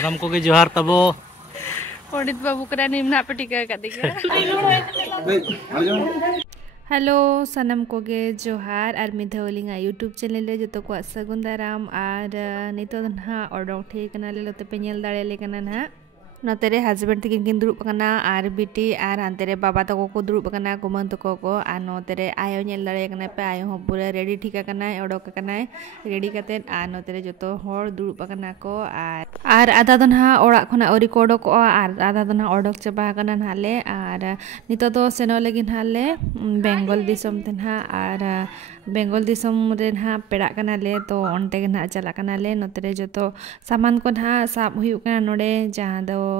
Salam ko ge johar tabo. Pandit babu kera nimna petika kadika. Hello, sanam koge johar ar midhawlinga YouTube channel le joto ko sagundaram ar nito ha order the kana le lote penyel dare le kana na notere husband tikin duruk kana ar biti ar antere baba to ko duruk kana kumang to ko ar notere ayo nyel dare kana pe ayo ho pura ready thika kana order kana ready kate ar notere joto hor duruk kana ko ar ada don ha orak khona ori ko odok ko ar ada don ha odok chaba kana hale ar nito to seno legin hale Bengal disom ten ha ar Bengal disom ren ha perak kana le to onte kana chala kana le notere joto saman kon ha sab huyuk kana node jahan do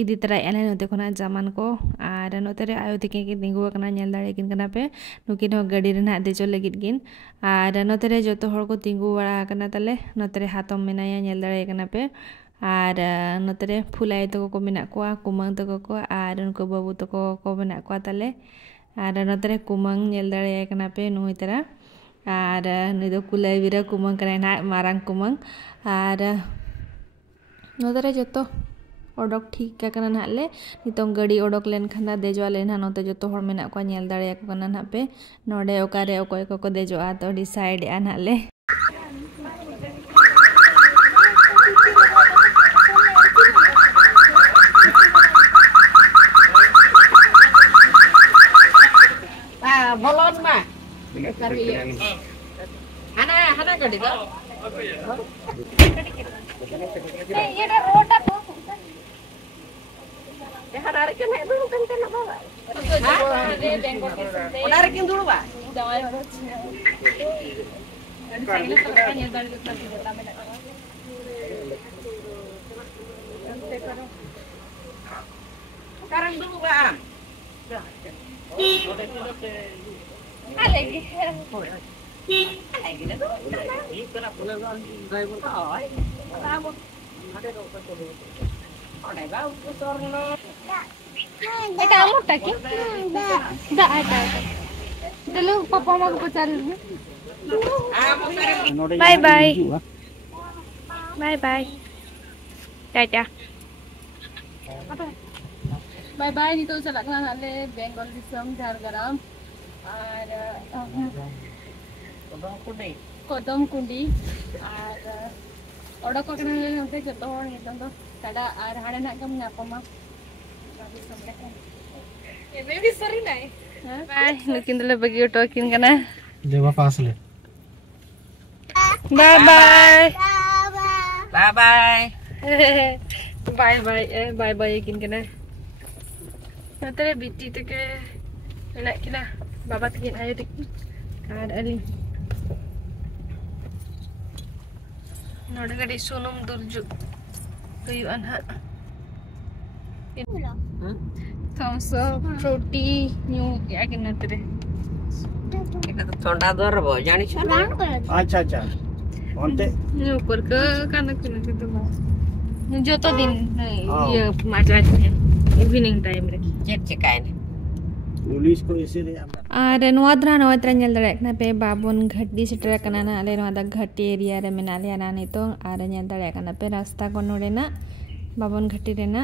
idi tara ele note kona zaman ko ar notere ayo tike ki dingu kana nyel dare kin kana pe nukin ho gadi ren ha dejo legit gin ar notere joto hor ko tingu wara kana tale notere hatom menaya nyel dare kana pe ar notere phulai to ko mena ko kumang to ko ar unko babu to ko mena ko tale ar notere kumang nyel dare kana pe nui tara ar nido kulai vira kumang kana na marang kumang ar notere joto odok ठीक का kana nahle nitong gadi odok len khana dejo len ha note joto hor mena ko nyel dare ko kana na pe node okare okoy ko dejo a to decide an hale bolon ma hana gadi da ये road है Harare के नहीं दूर कंटे ना बाबा Harare के दूर बा दवाई हो साइकिल तो नहीं दल के तब बता में कारण दूर बा आलेगी आलेगी ना ये कना पुलिस ड्राइवर का है तामो ada do ko to ada ba usorno eta amota ki da ada dulu papa ma ko pachar bye bye bye bye dadah bye bye ni to chala kana le Bengal disom Jhargram ar kodam kundi ar order ko kana le note joto hor nitong to kada ar hada na kam na pama maybe sorry nai bye nukin dole bagi talking kana Dewa pass le. bye bye bye bye bye bye bye bye kin kana notere biti teke enak kina baba tikin ayo tik ada ali node gadi sunum durju kayu anha thumbs up fruity new yakin natere kita to thonda dor bo jani chho na Acha acha. Onte. new par ka kana kuna kitu ma joto din ye maja evening time re jet chekai ne police को ऐसे दे ar nuadra nyel dare na pe babon ghatti sitra kana na ale nuada ghatti area re menale ana ni to ar nyel dare kana pe rasta kono re na babon ghatti re na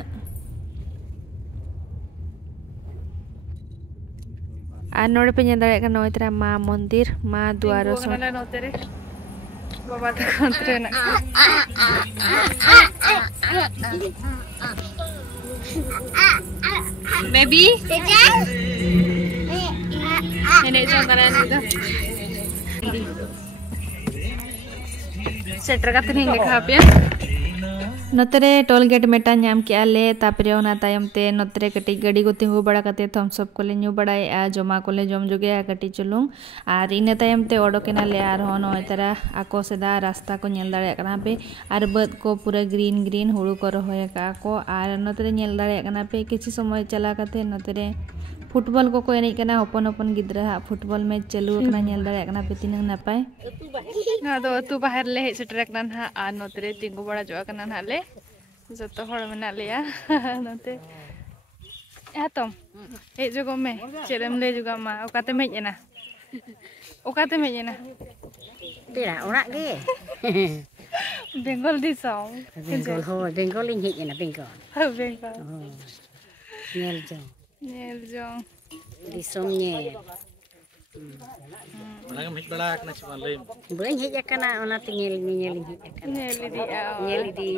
ar nore pe nyel dare kana oitra ma mondir ma duaro so kana notere baba ta kontre na baby nenek jangan itu setter ka tning dekha pe notere toll gate meta nyam ke ale tapre ona tayam te notere kati gadi ko tingu bada kate thumbs up ko le nyu badai a joma ko le jom joge a kati chulung ar ine tayam te odokena le ar hono etara ako seda rasta ko nyel dare kana pe ar bad ko pura green green huru ko rohoy ka ko ar notere nyel dare kana pe kichi somoy chala kate notere football को कोई नहीं करना open open गिद्रा football match चालू करना nail दारे करना पे तीन नपाय ना दो तू बाहर ले हे सेटर करना हा आ नोतरे तिंगु बड़ा जो करना हा ले जतो हड़ मेना लिया नोते या तम हे जगो में चेरम ले जुगा मा ओकाते मेजना ओकाते मेजना Tidak, orang ke? Bengal disom. Bengal ho, Bengal ini hit na Bengal. Bengal. Nyel jong. Nyel jong. Disom nyel. Orang hit bala kena cuma lain. Boleh hit akana ona tu nyel hit akana. Nyel di.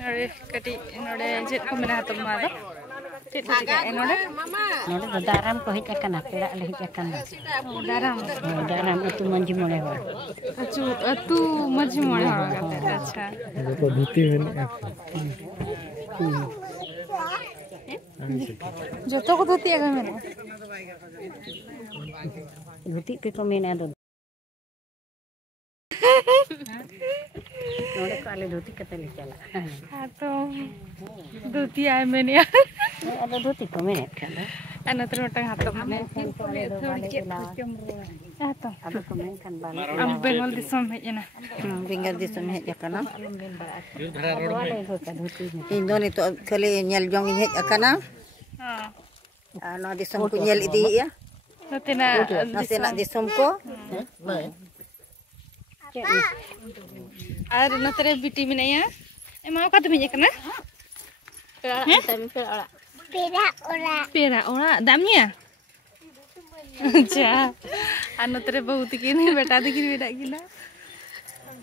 Nore kati nore jet ko mena hatam ma do. Jet ko tiga nore. Nore daram ko hit akana pera le hit akana. Daram. Daram itu manji mole ho. Atu maji mole ho. Acha. Itu dhuti mana? Joto ko dhuti aga mena. Dhuti ke ko mena do. Nore ko ale dhuti kata le chala. Ato dhuti ay menia. Ada dhuti ko mena kala. Ano terutang hatam ma. Ato. Ada ko mena kan bala. Am Bengal disom hejna. Bengal disom hej akana. Indo nito kali nyel jong hej akana. Ano disom ko nyel idi ya. Natina disom ko. Ar natere biti minaya. Emang ka tumi jekna? Pera ora damnya. Acha. Anu tere बहुत kini beta dikini beda gila.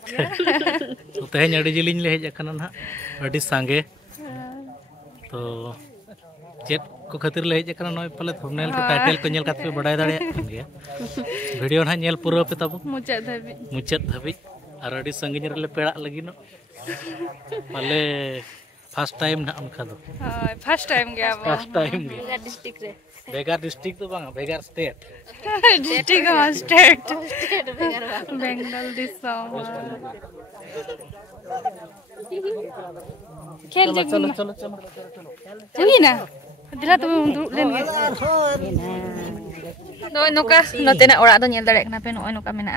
तो तेहन अड़ी जिलिंग ले hedge अकना ना अड़ी सांगे तो चेत को खातिर ले हेज अकना नय पले थंबनेल तो टाइटल को नेल काते बडाय दाड़े गया वीडियो ना नेल पूरा पे तब मुचाद धाबी और अड़ी संगिन रे पेड़ा लगिनो पले फर्स्ट टाइम ना अनखा दो फर्स्ट टाइम गया वो फर्स्ट टाइम गया बेगार डिस्ट्रिक्ट रे बेगार डिस्ट्रिक्ट तो बांगा बेगार स्टेट डिस्ट्रिक्ट और स्टेट बेंगल दिसम खेल चलो चलो चलो चली ना दिला तुम दुड़ुब लेन गे नोय नोका नोतेना ओड़ा दो नेल दाड़े कना पे नोय नोका मेना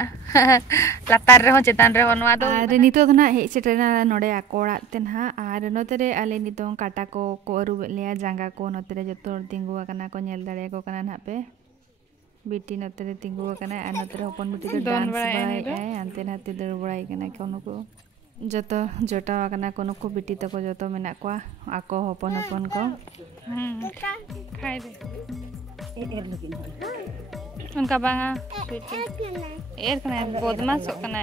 लातार रे हो चेतान रे हो नोआ दो आर नितो दना हे चेटना नोडे आको ओड़ा तेनहा आर नोतेरे आले नितो काटा को अरुब लेया जांगा को नोतेरे जतो तिंगु कना को नेल दाड़े को कना ना पे बिटी नोतेरे तिंगु कना आ नोतेरे होपन बिटी दो डांस बाय आंते नाते दर बड़ाई कना कोनो को जतो जोटा कना कोनो को बिटी तको जतो मेना को आको होपन होपन को खाइ दे एर लगिन उनका बांगा एर कना बदमाश कना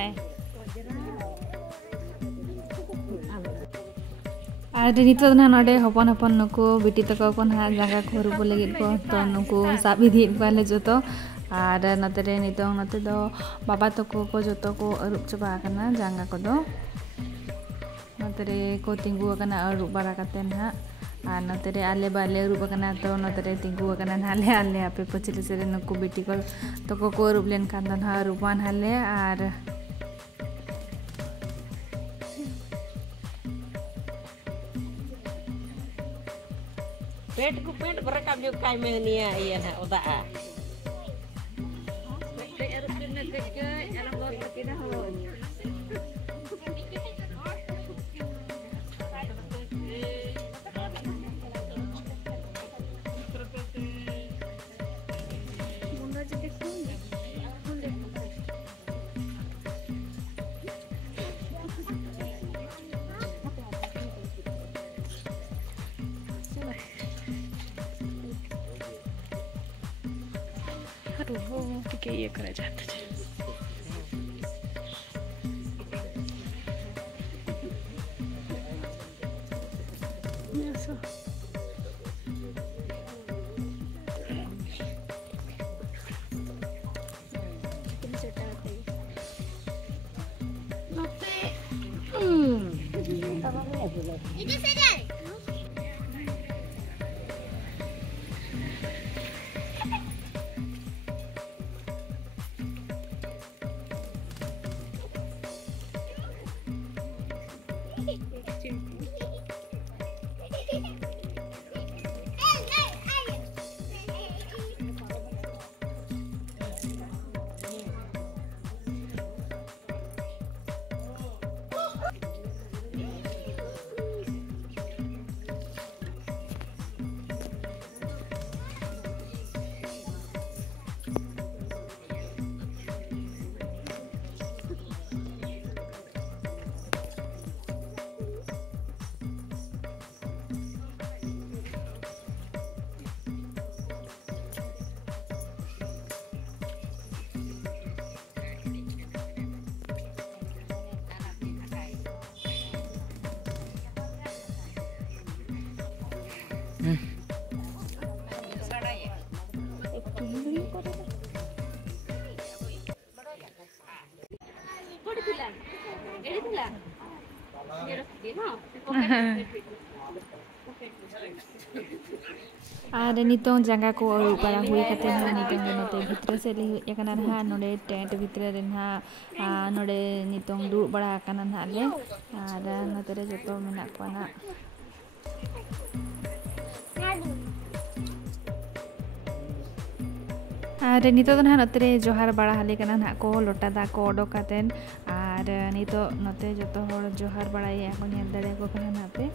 आर नितो ना नडे होपन होपन नुको बिटी तको कोन हा जागा खोरु को लगित को तो नुको साबि दी बाले जतो आर नतरे नितो नते दो बाबा तको को जतो को अरुप चबा कना जांगा को दो नतरे को तिंगु कना अरुप बारा कते ना आर नतरे आले बाले अरुप कना तो नतरे तिंगु कना हाले आले आपे पछिले सेरे नुको बिटी को तको को अरुप लेन कान ना अरुपान हाले आर पेट को पेट बरकam जो kai menia iya na oda a aduh tiga iya kena jatuh और नितों जंगा को अरूब बड़ा हुई कते ना नितों नोते भितर से ले एकना ना नोडे टेंट भितर रे ना नोडे नितों दुड़ बड़ा कना ना ले और नोते रे जतो मेना को ना और नितो तो ना नोते रे जोहार बड़ा हाले कना ना को लोटा दा को ओडो कातेन और नितो नोते जतो होड़ जोहार बड़ा या को नेल दड़े को कना ना पे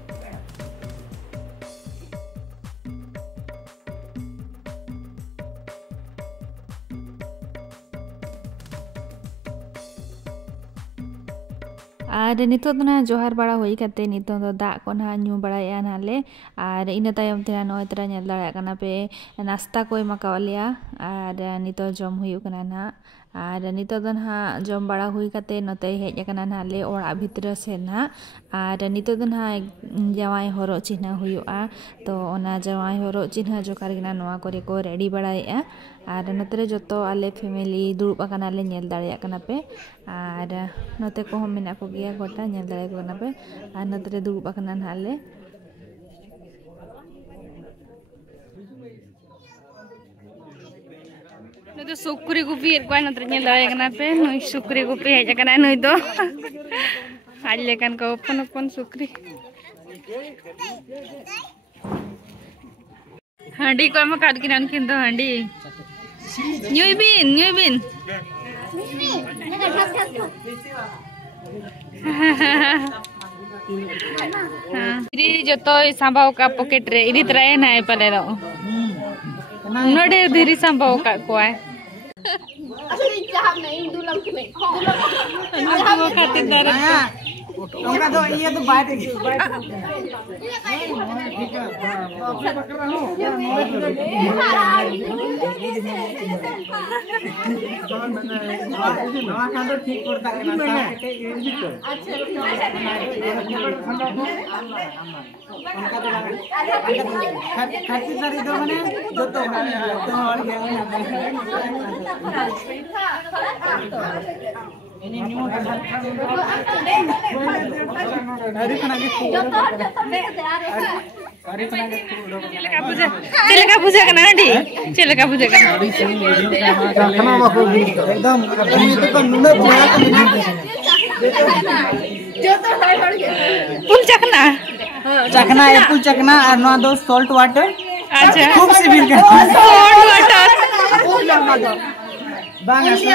और नितो तो ना जोहार बड़ा हुई करते नितो तो दा को ना न्यू बड़ा या नाले और इन तायम तेना नोय तरा नेल दाड़ा कना पे नाश्ता को एमा कावलिया और नितो जम हुई कना ना और नितो तो ना जम बड़ा हुई करते नोते हेज कना ना ले ओड़ा भितर से ना और नितो तो ना जवाई हरो चिन्हा हुआ तो ओना जवाई हरो चिन्हा जोकार गिना नोआ करे को रेडी बड़ाया और नोते जो आले फैमिली दुड़ुब आकाना ले नेल दाड़ा कना पे और नोते को हम मेना को गया गोटा नेल दाड़ा को कना पे और नोते दुड़ुब आकाना ना ले तो सुक्री गुपी को नोते नेल दाड़ा कना पे नई सुक्री गुपी हेज कना नई दो आज लेकन को अपन अपन सुक्री हांडी को हम काट किन अनकिन तो हांडी न्यूबिन इरी जतो सांबाव का पॉकेट रे इरी तरह ना पले रो नोडे धीरी सांबाव का कोय असली चाहब नहीं दुलम के नहीं वो खातिर दर उनका तो ये तो बात है ठीक है अपने पकड़ रहा हूं नवा का तो ठीक करता है अच्छा उनका तो खाती सारी दो माने जो तो और गया ini new hari kena gitu hari kena gitu cilaka puja kana andi cilaka puja kana kana एकदम ini itu kan nuna punya जो तो है फुल चखना चखना एप्पल चखना और नवा दो सॉल्ट वाटर अच्छा खूब सिबिल का सॉल्ट वाटर बांग असले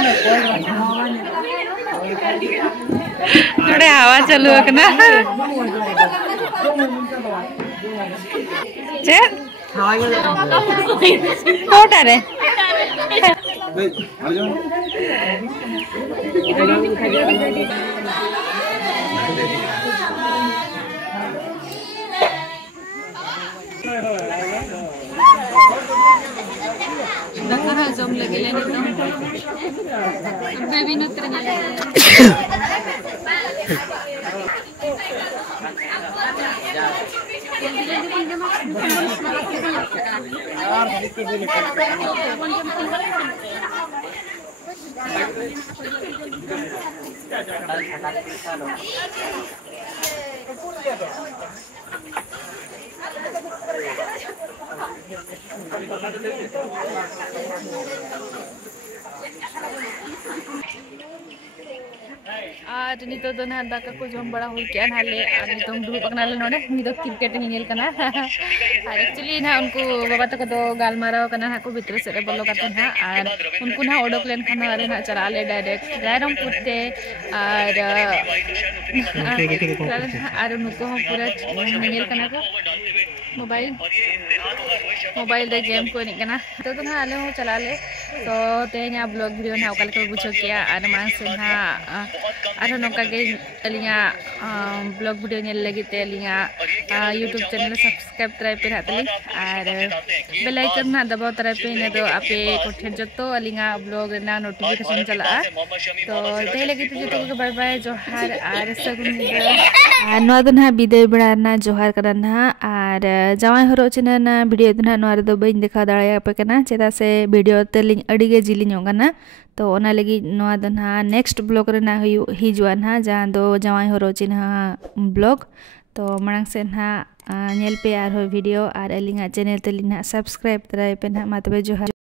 थोड़े हवा चालू है ना चे कोटा रे जम लगे लेने तो बेबी नत्र आज नितो तो ना दाका को जम बड़ा हुई क्या नाले आज नितो दुड़ुब पकना ले नोडे नितो क्रिकेट निगेल कना और एक्चुअली ना उनको बाबा तक तो गालमाराव कना ना को भीतर से बोलो करते ना और उनको ना ओडोक लेन खाना अरे ना चला ले डायरेक्ट रायरम पुरते और उनको हम पूरा निगेल कना को मोबाइल रे गेम को निकना तो ना आले हो चला ले तो तेना ब्लॉग वीडियो ना ओकल को बुझो किया और मान से ना और नौका के अलिया ब्लॉग वीडियो नेल लगी ते अलिया यूट्यूब चैनल सब्सक्राइब तराई पे हातली और बेल आइकन ना दबाव तराई पे ने दो आपे कोठे जतो अलिया ब्लॉग ना नोटिफिकेशन चला तो ते लगी तो जतो को बाय बाय जोहार और सगुन और नवा दो ना बिदाय बड़ा ना जोहार करा ना और जावाई हरो चिन्हा ना वीडियो दो ना नवा रे दो बइन देखा दाड़े पे कना चेदा से वीडियो तेलिंग अड़ी गे जिलिंग होगा तो ओना लगी नवा दो ना नेक्स्ट ब्लॉग रे ना हिजुआ ना जहाँ दो जावाई हरो चिन्हा ब्लॉग तो मांग से ना नेल पे आर हो वीडियो और अलिंगा चैनल तेलिंग ना सब्सक्राइब तराय पे ना मातबे जोहार।